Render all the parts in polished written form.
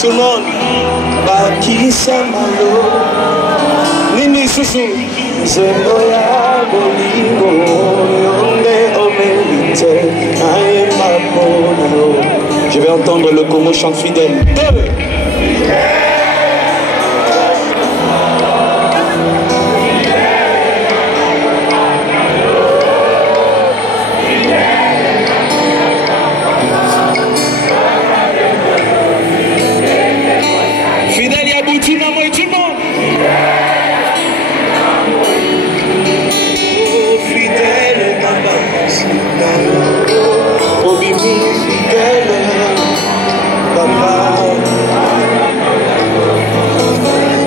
Tout le monde, Bakisa Malo, Nini Susu, Zemboya Bolingo, Yonde Omelite, Aemapolo. Je vais entendre le Congo chante fidèle.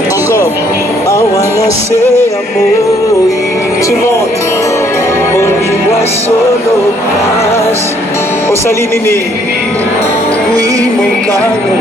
Encore, Awanase Amoi, tout le monde, Moniwa Solo Pass, Osalinini, oui mon cano.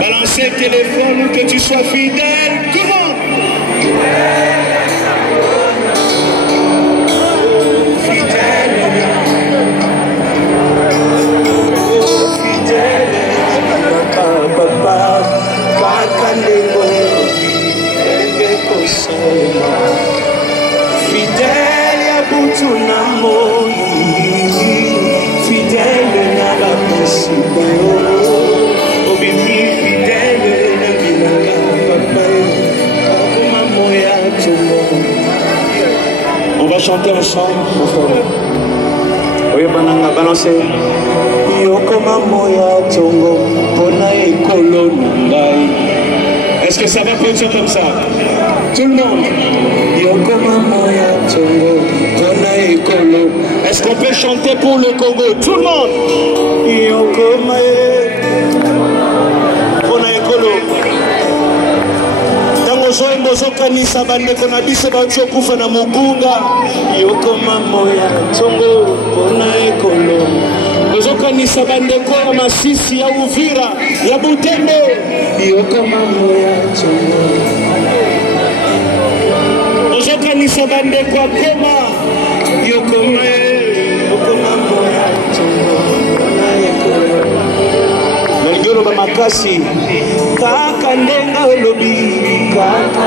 Balancez le téléphone, que tu sois fidèle, tout le monde. Fidèle ya butu na moi, fidèle na la musique, obimi fidèle na bilanga papa, akoma moya tumo. On va chanter ensemble, mon frère. Oyo bananga balancer. Yokoma moya tongo, pona ekolo ngai. Est-ce que ça va faire comme ça? Tout le monde. Est-ce qu'on peut chanter pour le Congo? Tout le monde. Tango zoe mozoka ni sabande kona bise bacho kufa na mugunga. Yokoma moya tongo kona ekolo. Mozoka ni sabande kona masisi ya Uvira ya Butembo. Yokoma moya tongo. Mozoka ni sabande kwa Goma. Yokoma moya tongo kona ekolo. Malgero ba makasi kaka ndenga olobi kaka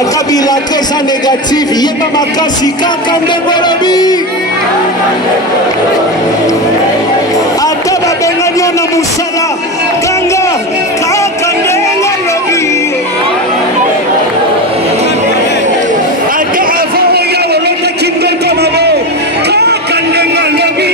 akabila kesa négatif yeba makasi kaka ndenga olobi ata babenga na musala ganga kaka ndenga olobi ata avant ya wolonda kindoto mabo kaka ndenga olobi.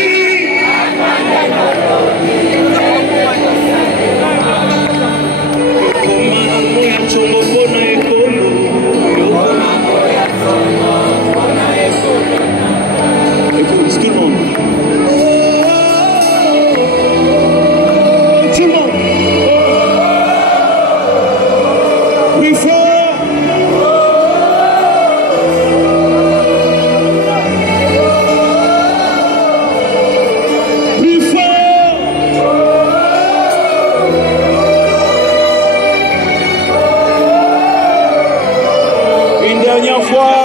Dernière fois.